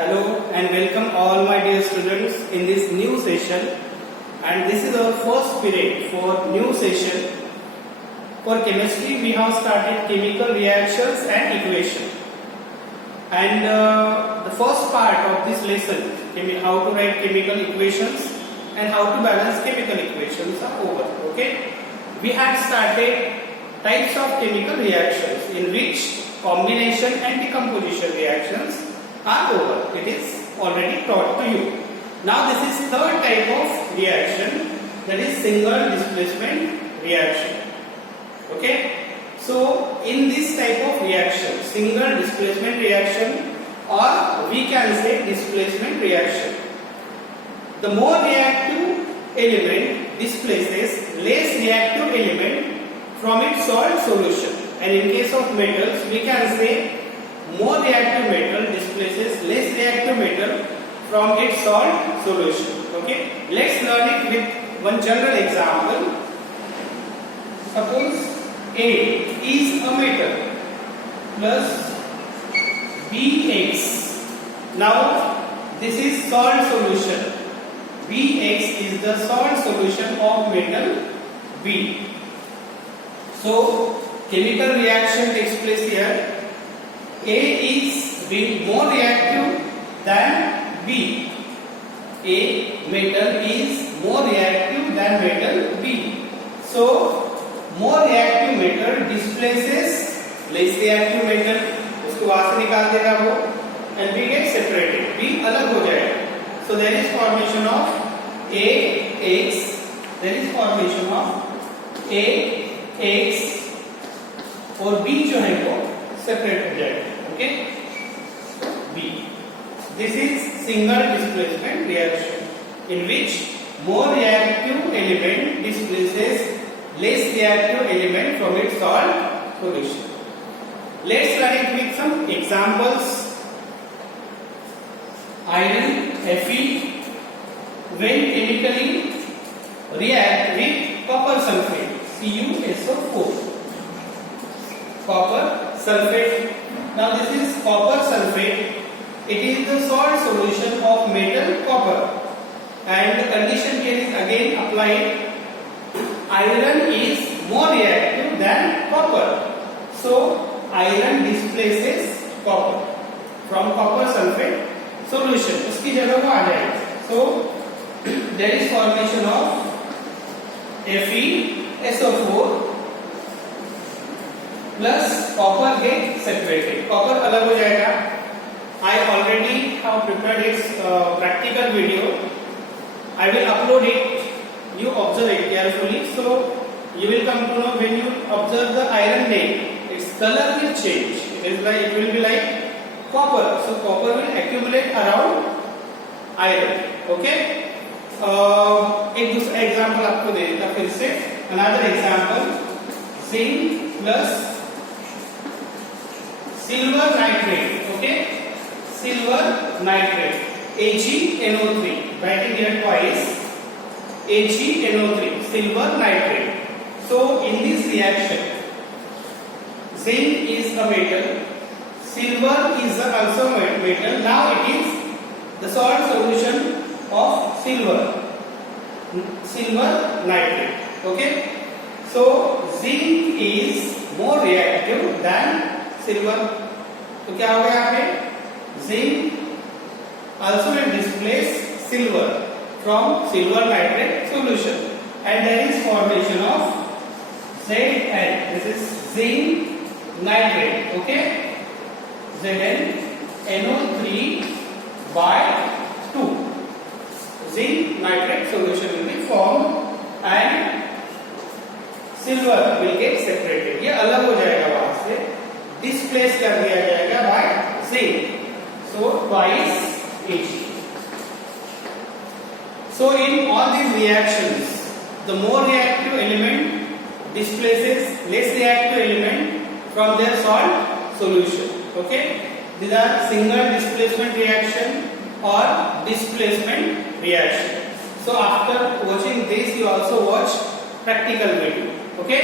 Hello and welcome all my dear students in this new session, and this is our first period for new session. For chemistry we have started chemical reactions and equation, and the first part of this lesson, how to write chemical equations and how to balance chemical equations, are over. Okay, we have started types of chemical reactions in which combination and decomposition reactions are over. It is already taught to you. Now this is third type of reaction, that is single displacement reaction. Okay, so in this type of reaction, single displacement reaction, or we can say displacement reaction, the more reactive element displaces less reactive element from its salt solution, and in case of metals we can say more reactive metal displaces less reactive metal from its salt solution. Okay, let's learn it with one general example. Suppose A is a metal plus Bx. Now this is salt solution. Bx is the salt solution of metal B. So chemical reaction takes place here. A is being more reactive than B. A metal is more reactive than metal B. So more reactive metal displaces less reactive metal. उसको वहां से निकाल देगा वो, and B gets separated. B अलग हो जाएगा. So there is formation of AX. There is formation of AX और B जो है वो सेपरेट हो जाएगा. Okay, B. This is single displacement reaction in which more reactive element displaces less reactive element from its salt solution. Let's learn it with some examples. Iron Fe when chemically react with copper sulfate CuSO4. Copper sulfate. Now this is copper sulfate. It is the salt solution of metal copper, and the condition here is again applied. Iron is more reactive than copper, so iron displaces copper from copper sulfate solution. उसकी जगह वो आ जाएगा. So there is formation of FeSO4 plus copper get separated. Copper अलग हो जाएगा. I already have prepared its practical video. I will upload it. You observe it carefully. So you will come to know when you observe the iron nail, its color will change. It will be like copper. So copper will accumulate around iron. Okay. एक दूसरा example आपको दे देता फिर से. Another example, zinc plus silver nitrate. Okay, silver nitrate, AgNO3. Writing here twice, AgNO3, silver nitrate. So in this reaction, zinc is a metal, silver is also a metal. Now it is the salt solution of silver nitrate. Okay, so zinc is more reactive than silver. तो क्या हो गया यहाँ पे? Zinc also will displace silver from silver nitrate solution, and there is formation of Zn. This is zinc nitrate. Okay, ZnNO3 by 2. Zinc nitrate solution will be formed and silver will get separated. ये अलग हो जाएगा वहां से, displace कर दिया जाएगा by zinc. So twice Ag. So in all these reactions, the more reactive element displaces less reactive element from their salt solution. Okay, these are single displacement reaction or displacement reaction. So after watching this, you also watch practical video. Okay.